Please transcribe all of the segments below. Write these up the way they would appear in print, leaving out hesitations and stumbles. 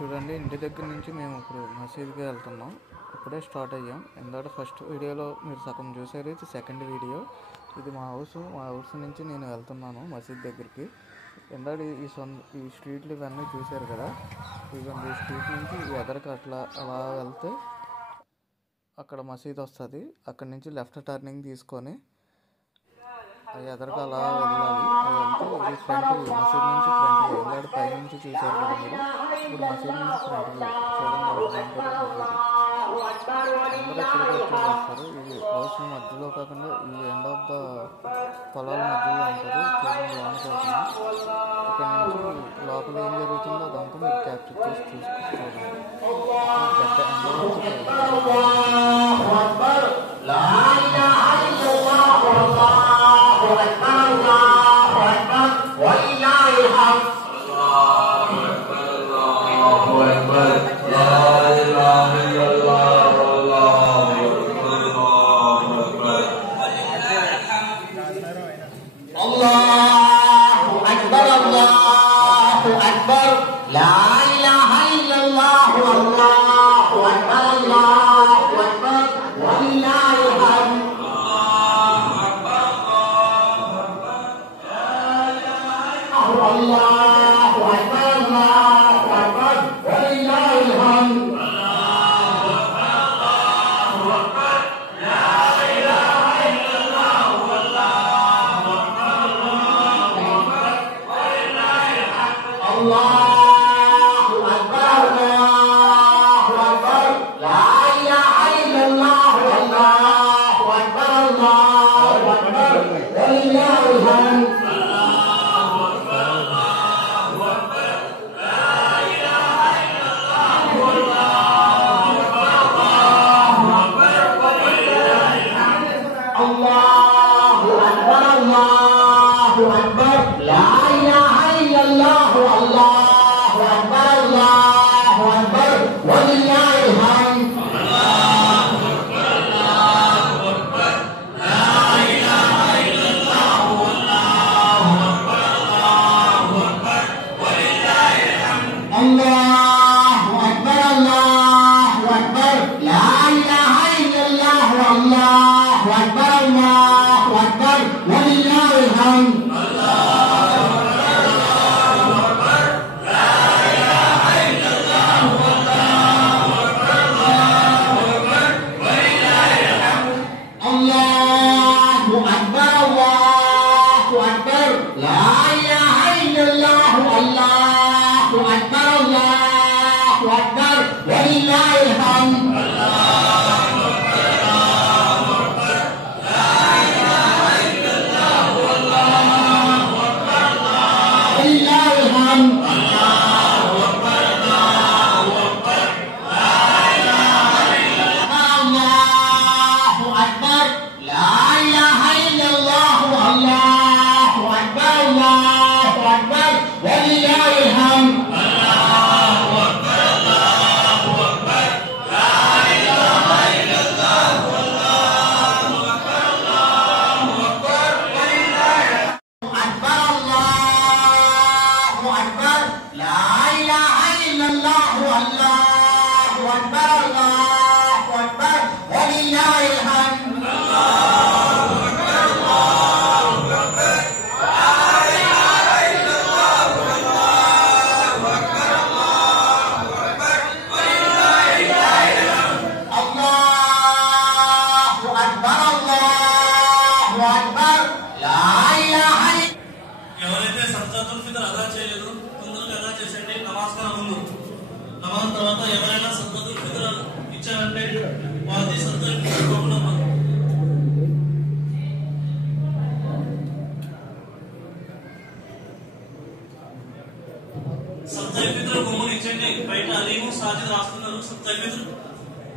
చూడండి, ఇంటి దగ్గర నుంచి మేము ఇప్పుడు మసీద్కి వెళ్తున్నాం. ఇప్పుడే స్టార్ట్ అయ్యాం. ఎందుకంటే ఫస్ట్ వీడియోలో మీరు సగం చూసారు, ఇది సెకండ్ వీడియో. ఇది మా హౌస్ నుంచి నేను వెళ్తున్నాను మసీద్ దగ్గరికి. ఎందుకంటే ఈ స్ట్రీట్లు ఇవన్నీ చూశారు కదా, ఇవన్నీ ఈ స్ట్రీట్ నుంచి ఈ ఎదరికి అలా వెళ్తే అక్కడ మసీద్ వస్తుంది. అక్కడి నుంచి లెఫ్ట్ టర్నింగ్ తీసుకొని ఎదరికి అలా వెళ్ళాలి. వెళ్తే ఇది ఫ్రంట్ వ్యూ, మసీద్ నుంచి ఫ్రంట్ వ్యూ. ఎందుకంటే పై నుంచి చూశారు కదా మీరు, ఇప్పుడు మసీద్ నుంచి ఫ్రంట్ వ్యూ చూడండి. అందరూ ఇక్కడికి వచ్చేస్తారు. ఇది హౌస్ మధ్యలో కాకుండా ఈ ఎండ్ ఆఫ్ ద పొలాల మధ్యలో ఉంటుంది. చూడండి లోనికి వెళ్తున్నాం. ఇక్కడ నుంచి లోపల ఏం జరుగుతుందో అదంతా మీరు క్యాప్చర్ చేసి చూడండి. పెద్ద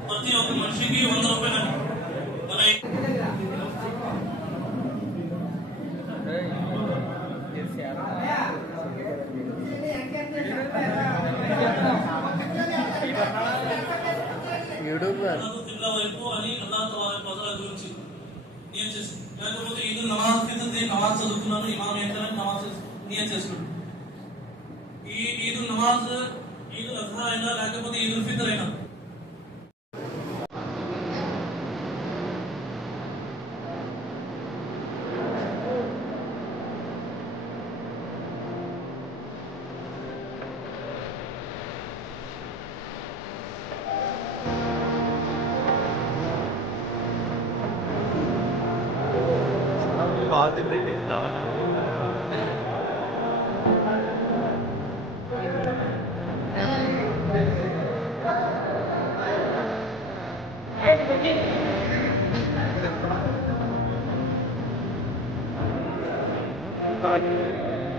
ప్రతి ఒక్క మనిషికి 100 రూపాయలు. జిల్లా వైపు అని అల్లాహ్ పదవుల గురించి నియత చేస్తుంది. లేకపోతే ఇది నమాజ్ ఫిత్ర్ నమాజ్ చదువుకున్నాను, ఇమాం ఏంటంటే నమాజ్ నియత చేస్తున్నాడు. ఈ ఈద్ నమాజ్ ఈదుల్ అజహా అయినా లేకపోతే ఈదుల్ ఫితర్ అయినా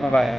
Bye-bye.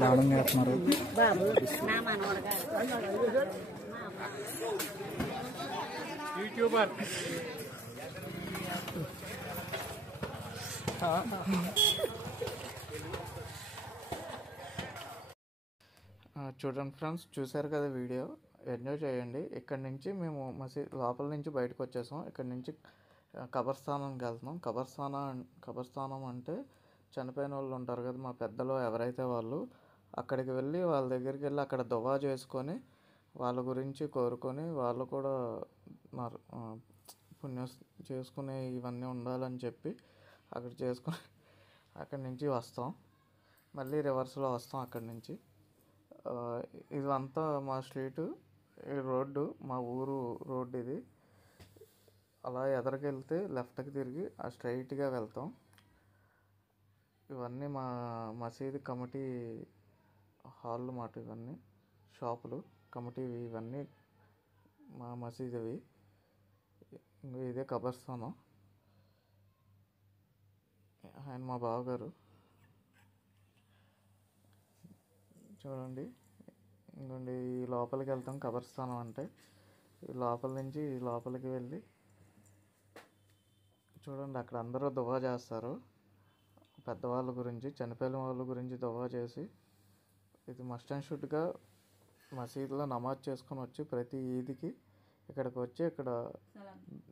దానం చేస్తున్నారు. యూట్యూబర్ చూడండి ఫ్రెండ్స్, చూసారు కదా వీడియో, ఎంజాయ్ చేయండి. ఇక్కడ నుంచి మేము మసీద్ లోపల నుంచి బయటకు వచ్చేసాం. ఇక్కడ నుంచి కబర్స్థానానికి వెళ్తున్నాం. కబర్స్థానం అంటే చనిపోయిన వాళ్ళు ఉంటారు కదా, మా పెద్దలు ఎవరైతే వాళ్ళు, అక్కడికి వెళ్ళి వాళ్ళ దగ్గరికి వెళ్ళి అక్కడ దువా చేసుకొని వాళ్ళ గురించి కోరుకొని వాళ్ళు కూడా పుణ్యం చేసుకునే ఇవన్నీ ఉండాలని చెప్పి అక్కడ చేసుకొని అక్కడి నుంచి వస్తాం. మళ్ళీ రివర్స్లో వస్తాం అక్కడి నుంచి. ఇదంతా మా స్ట్రీటు, ఈ రోడ్డు మా ఊరు రోడ్డు ఇది. అలా ఎదరికెళ్తే లెఫ్ట్కి తిరిగి స్ట్రైట్గా వెళ్తాం. ఇవన్నీ మా మసీదు కమిటీ హాల్ మాట ఇవన్నీ. షాపులు కమిటీవి ఇవన్నీ మా మసీదువి. ఇంకో ఇదే కబర్స్థానం. ఆయన మా బావగారు. చూడండి, ఇంకోండి ఈ లోపలికి వెళ్తాం. కబర్స్థానం అంటే ఈ లోపల నుంచి ఈ లోపలికి వెళ్ళి చూడండి, అక్కడ అందరూ దువా చేస్తారు. పెద్దవాళ్ళ గురించి, చనిపోయిన వాళ్ళ గురించి దువా చేసి, ఇది మస్ట్ అండ్ షుడ్గా మసీదులో నమాజ్ చేసుకొని వచ్చి ప్రతి ఈద్కి ఇక్కడికి వచ్చి ఇక్కడ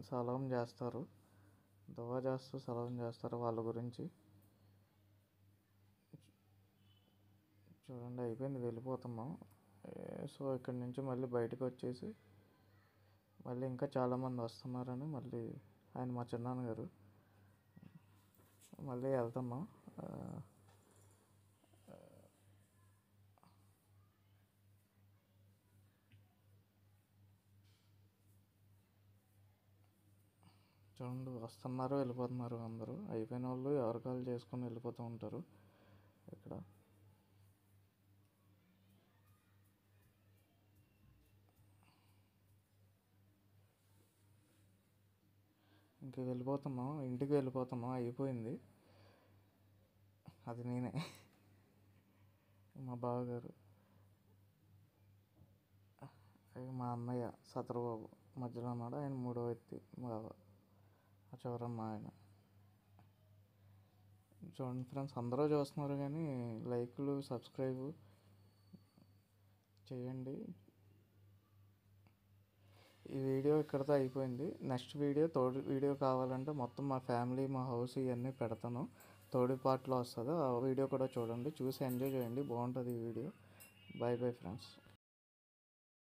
సలాం చేస్తారు. దువా చేస్తూ సలాం చేస్తారు వాళ్ళ గురించి. చూడండి, అయిపోయింది, వెళ్ళిపోతున్నాం. సో ఇక్కడి నుంచి మళ్ళీ బయటకు వచ్చేసి మళ్ళీ ఇంకా చాలామంది వస్తున్నారని మళ్ళీ ఆయన మా చిన్నాన్నగారు మళ్ళీ వెళ్తున్నాం. చూడండి, వస్తున్నారు, వెళ్ళిపోతున్నారు. అందరూ అయిపోయిన వాళ్ళు ఎవరి కాల్ చేసుకొని వెళ్ళిపోతూ ఉంటారు. ఇక్కడ ఇంక వెళ్ళిపోతున్నాం, ఇంటికి వెళ్ళిపోతున్నాం. అయిపోయింది. అది నేనే, మా బావగారు, మా అన్నయ్య సతరబాబు మధ్యలో ఉన్నాడు. ఆయన మూడో వ్యక్తి బావ, ఆ చివరన్న ఆయన. చూడండి ఫ్రెండ్స్, అందరూ చూస్తున్నారు కానీ లైక్లు సబ్స్క్రైబ్ చేయండి. ఈ వీడియో ఇక్కడితో అయిపోయింది. నెక్స్ట్ వీడియో, తోడు వీడియో కావాలంటే మొత్తం మా ఫ్యామిలీ, మా హౌస్ ఇవన్నీ పెడతాను. తోడు పార్ట్లో వస్తుంది. ఆ వీడియో కూడా చూడండి, చూసి ఎంజాయ్ చేయండి. బాగుంటుంది ఈ వీడియో. Bye bye friends.